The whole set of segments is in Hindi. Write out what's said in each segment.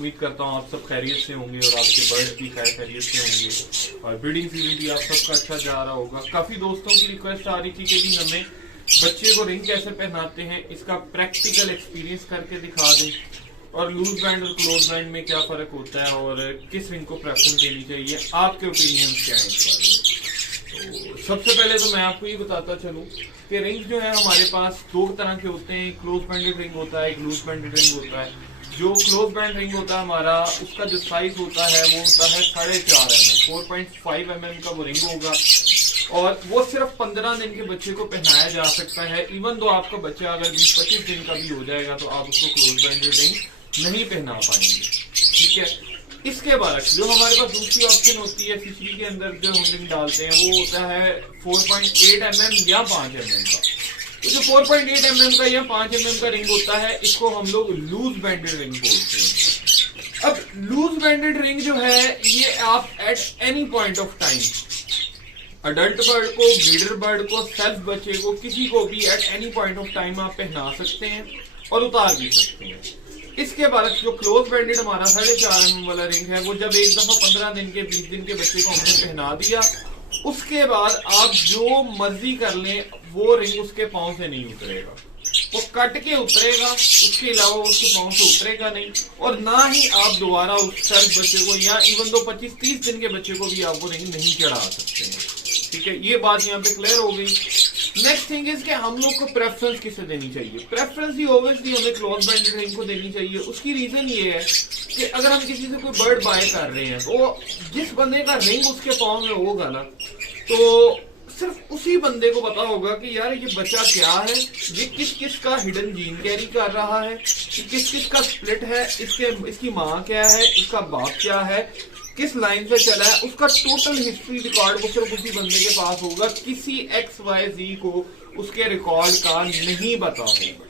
उम्मीद करता हूँ आप सब खैरियत से होंगे और आपके बर्ड्स भी खैरियत से होंगे और ब्रीडिंग सीजन भी आप सबका अच्छा जा रहा होगा। काफी दोस्तों की रिक्वेस्ट आ रही थी कि भी हमें बच्चे को रिंग कैसे पहनाते हैं इसका प्रैक्टिकल एक्सपीरियंस करके दिखा दें, और लूज बैंड और क्लोज बैंड में क्या फर्क होता है और किस रिंग को प्रेफरेंस देनी चाहिए, आपके ओपिनियन क्या है इस बारे में। तो सबसे पहले तो मैं आपको ये बताता चलूं कि रिंग जो है हमारे पास दो तरह के होते हैं, क्लोज बैंडेड रिंग होता है, एक लूज बैंडेड रिंग होता है। जो क्लोज बैंड रिंग होता है हमारा, उसका जो साइज होता है वो होता है 4.5 mm, 4.5 mm का वो रिंग होगा और वो सिर्फ 15 दिन के बच्चे को पहनाया जा सकता है। इवन दो आपका बच्चा अगर 20-25 दिन का भी हो जाएगा तो आप उसको क्लोज बैंडेड रिंग नहीं पहना पाएंगे, ठीक है। इसके बाद जो हमारे पास दूसरी ऑप्शन होती है फिशरी के अंदर जो हम रिंग डालते हैं वो होता है 4.8 mm या 5 mm का। तो जो 4.8 mm का या 5 mm का रिंग होता है इसको हम लोग लूज बैंडेड रिंग बोलते हैं। अब लूज बैंडेड रिंग जो है ये आप at any point of time adult bird को, ब्रीडर बर्ड को, सेल्फ बच्चे को, किसी को भी at any point of time आप पहना सकते हैं और उतार भी सकते हैं। इसके बाद जो क्लोज बैंडेड हमारा 4.5 mm वाला रिंग है वो जब एक दफा 15 दिन के 20 दिन के बच्चे को हमने पहना दिया उसके बाद आप जो मर्जी कर लें वो रिंग उसके पांव से नहीं उतरेगा, वो कट के उतरेगा, उसके अलावा उसके पांव से उतरेगा नहीं। और ना ही आप दोबारा उस सेल्फ बच्चे को या इवन दो 25-30 दिन के बच्चे को भी आप वो रिंग नहीं चढ़ा सकते हैं, ठीक है। ये बात यहाँ पे क्लियर हो गई। नेक्स्ट थिंग इज कि हम लोग को प्रेफरेंस किसे देनी चाहिए। प्रेफरेंस ही ऑब्वियसली हमें क्लोज बैंडेड रिंग को देनी चाहिए। उसकी रीजन ये है कि अगर हम किसी से कोई बर्ड बाय कर रहे हैं तो जिस बंदे का रिंग उसके पाँव में होगा ना तो सिर्फ उसी बंदे को पता होगा कि यार ये बच्चा क्या है, ये किस किस का हिडन जीन कैरी कर रहा है, किस किस का स्प्लिट है, इसकी माँ क्या है, इसका बाप क्या है, किस लाइन से चला है, उसका टोटल हिस्ट्री रिकॉर्ड वो सिर्फ उसी बंदे के पास होगा। किसी XYZ को उसके रिकॉर्ड का नहीं पता होगा।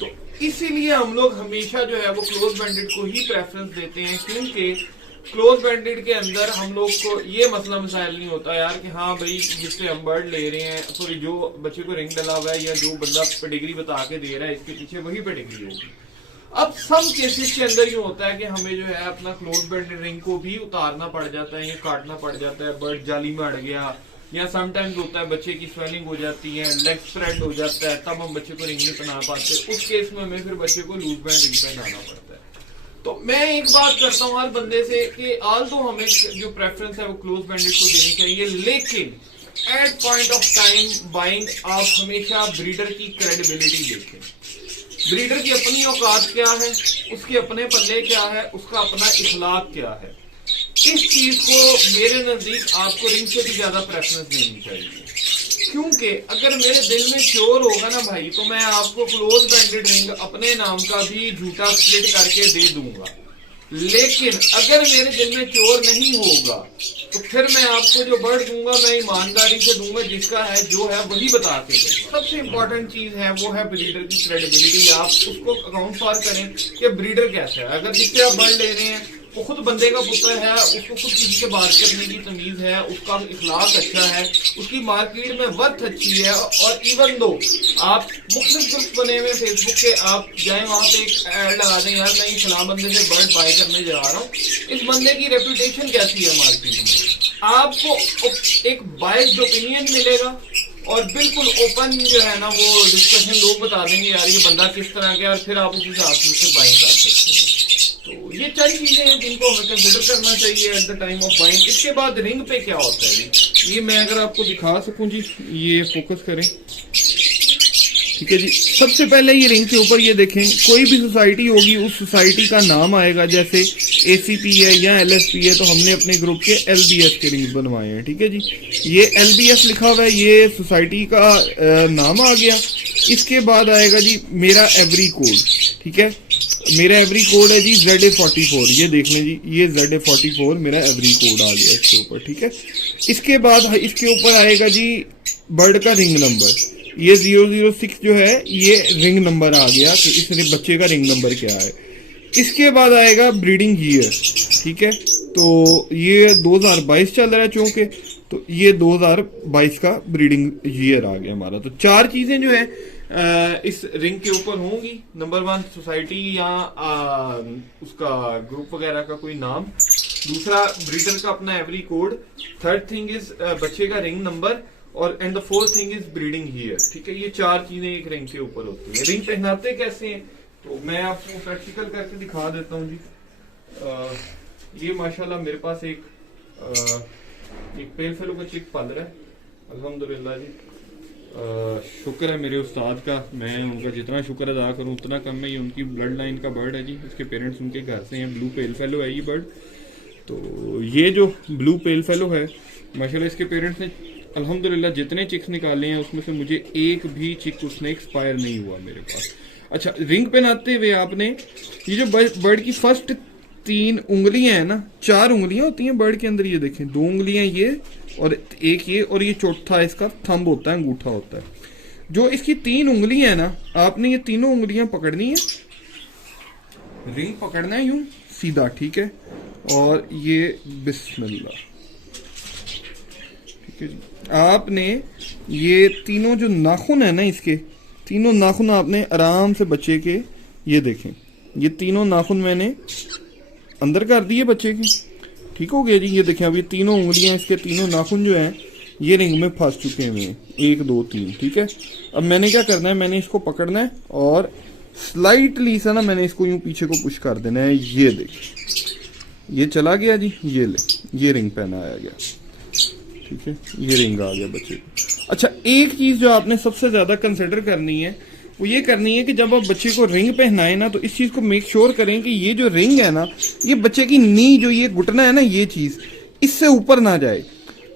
तो इसीलिए हम लोग हमेशा जो है वो क्लोज बैंडेड को ही प्रेफरेंस देते हैं, क्योंकि क्लोज बैंडेड के अंदर हम लोग को ये मसला मसाइल नहीं होता यार कि हाँ भाई जिससे हम बर्ड ले रहे हैं, सॉरी जो बच्चे को रिंग डला हुआ है या जो बंदा पेडिग्री बता के दे रहा है इसके पीछे वही पेडिग्री होगी। अब सम केसेस के अंदर यूं होता है कि हमें जो है अपना क्लोज बैंडेड रिंग को भी उतारना पड़ जाता है या काटना पड़ जाता है, बर्ड जाली में अड़ गया, या समटाइम्स होता है बच्चे की स्वेलिंग हो जाती है, लेग स्प्रेड हो जाता है, तब हम बच्चे को रिंग नहीं पहना पाते। उस केस में हमें फिर बच्चे को लूज बैंड रिंग पहनाना पड़ता है। तो मैं एक बात करता हूँ हर बंदे से कि आल तो हमें जो प्रेफरेंस है वो क्लोज बैंडेड को देनी चाहिए, लेकिन at point of time buying आप हमेशा ब्रीडर की क्रेडिबिलिटी देखें। ब्रीडर की अपनी औकात क्या है, उसके अपने पल्ले क्या है, उसका अपना इखलाक क्या है। इस चीज को मेरे नजदीक आपको रिंग से भी ज्यादा प्रेफरेंस देनी चाहिए, क्योंकि अगर मेरे दिल में श्योर होगा ना भाई तो मैं आपको क्लोज बैंडेड रिंग अपने नाम का भी झूठा स्प्लिट करके दे दूंगा। लेकिन अगर मेरे दिल में श्योर नहीं होगा तो फिर मैं आपको जो बर्ड दूंगा मैं ईमानदारी से दूंगा, जिसका है जो है वही बता के दूंगा। सबसे इंपॉर्टेंट चीज है वो है ब्रीडर की क्रेडिबिलिटी। आप उसको अकाउंट फॉर करें कि ब्रीडर कैसा है। अगर जिससे आप बर्ड ले रहे हैं वो खुद बंदे का पुत्र है, उसको खुद किसी से बात करने की तमीज है, उसका इखलाक अच्छा है, उसकी मार्केट में वर्थ अच्छी है, और इवन दो आप मुख्तलिफ ग्रुप्स बने हुए फेसबुक के, आप जाए वहां पे एक ऐड लगा दें यार मैं फलां बंदे से बर्ड बाय करने जा रहा हूँ, इस बंदे की रेपुटेशन कैसी है मार्केट में, आपको एक बायस्ड ओपिनियन मिलेगा और बिल्कुल ओपन जो है ना वो डिस्कशन लोग बता देंगे यार ये बंदा किस तरह का, और फिर आप उस हिसाब से उससे बाइंग कर सकते हैं। तो ये चार चीजें हैं जिनको हमें कंसिडर करना चाहिए at the time of buying. इसके बाद रिंग पे क्या होता है, ये मैं अगर आपको दिखा सकूं जी, ये फोकस करें, ठीक है जी। सबसे पहले ये रिंग के ऊपर ये देखें, कोई भी सोसाइटी होगी उस सोसाइटी का नाम आएगा, जैसे ACP है या LSP है तो हमने अपने ग्रुप के LBS के रिंग बनवाए हैं, ठीक है जी। ये LBS लिखा हुआ है, ये सोसाइटी का नाम आ गया। इसके बाद आएगा जी मेरा एवरी कोड, ठीक है। मेरा एवरी कोड है जी ZA44, ये देख लें जी, ये ZA44 मेरा एवरी कोड आ गया इसके ऊपर, ठीक है। इसके बाद इसके ऊपर आएगा जी बर्ड का रिंग नंबर, ये 006 जो है ये रिंग नंबर आ गया, तो इस बच्चे का रिंग नंबर क्या है। इसके बाद आएगा ब्रीडिंग ईयर, ठीक है, तो ये 2022 चल रहा है चूंकि, तो ये 2022 का ब्रीडिंग ईयर आ गया हमारा। तो 4 चीजें जो है इस रिंग के ऊपर होंगी। नंबर 1 सोसाइटी या उसका ग्रुप वगैरह का कोई नाम, दूसरा ब्रीडर का अपना every code, third thing is बच्चे का रिंग नंबर, और and the fourth thing is breeding year. ठीक है, ये 4 चीजें एक रिंग के ऊपर होती है। रिंग पहनाते कैसे हैं तो मैं आपको प्रैक्टिकल करके दिखा देता हूँ जी। ये माशाल्लाह मेरे पास एक पेल फेलो का चिक पल रहा है, अल्हम्दुलिल्लाह जी। शुक्र है मेरे उस्ताद का, मैं उनका जितना शुक्र अदा करूं उतना कम है। ये उनकी ब्लड लाइन का बर्ड है जी, इसके पेरेंट्स उनके घर से हैं। ब्लू पेल फेलो है ये बर्ड। तो ये जो ब्लू पेल फेलो है माशाल्लाह, इसके पेरेंट्स ने अल्हम्दुलिल्लाह जितने चिक्स निकाले हैं उसमें से मुझे एक भी चिक उसने एक्सपायर नहीं हुआ मेरे पास। अच्छा, रिंग पहनाते हुए आपने ये जो बर्ड की फर्स्ट 3 उंगलियां है ना, 4 उंगलियां होती हैं बर्ड के अंदर, ये देखें 2 उंगलियां ये और एक ये, और ये चौथा इसका थंब होता है, अंगूठा होता है। जो इसकी 3 उंगलियां है ना, आपने ये तीनों उंगलियां पकड़नी है, रिंग पकड़ना है यूं सीधा, ठीक है, और ये बिस्मिल्लाह, ठीक है जी। आपने ये तीनों जो नाखून है ना, इसके तीनों नाखून आपने आराम से बच्चे के, ये देखें ये तीनों नाखून मैंने अंदर कर दिए बच्चे के, ठीक हो गया जी। ये देखें अब ये तीनों उंगलियां, इसके तीनों नाखून जो हैं ये रिंग में फंस चुके हुए हैं, 1 2 3, ठीक है। अब मैंने क्या करना है, मैंने इसको पकड़ना है और स्लाइटली सा ना मैंने इसको यूं पीछे को पुश कर देना है। ये देखिए ये चला गया जी, ये ले, ये रिंग पहनाया गया, ठीक है, ये रिंग आ गया बच्चे को। अच्छा, एक चीज जो आपने सबसे ज्यादा कंसिडर करनी है वो ये करनी है कि जब आप बच्चे को रिंग पहनाए ना, तो इस चीज को मेक श्योर करें कि ये जो रिंग है ना, ये बच्चे की नी जो ये घुटना है ना, ये चीज इससे ऊपर ना जाए।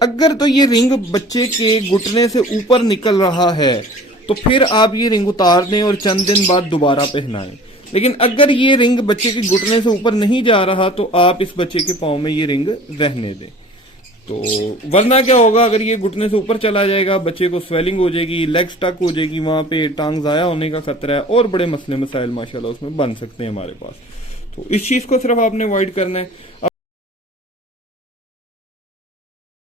अगर तो ये रिंग बच्चे के घुटने से ऊपर निकल रहा है तो फिर आप ये रिंग उतार दें और चंद दिन बाद दोबारा पहनाएं। लेकिन अगर ये रिंग बच्चे के घुटने से ऊपर नहीं जा रहा तो आप इस बच्चे के पाँव में ये रिंग रहने दें। तो वरना क्या होगा, अगर ये घुटने से ऊपर चला जाएगा बच्चे को स्वेलिंग हो जाएगी, लेग स्टक हो जाएगी, वहां पे टांग जाया होने का खतरा है, और बड़े मसले मसाइल माशाल्लाह उसमें बन सकते हैं हमारे पास। तो इस चीज को सिर्फ आपने अवॉइड करना है।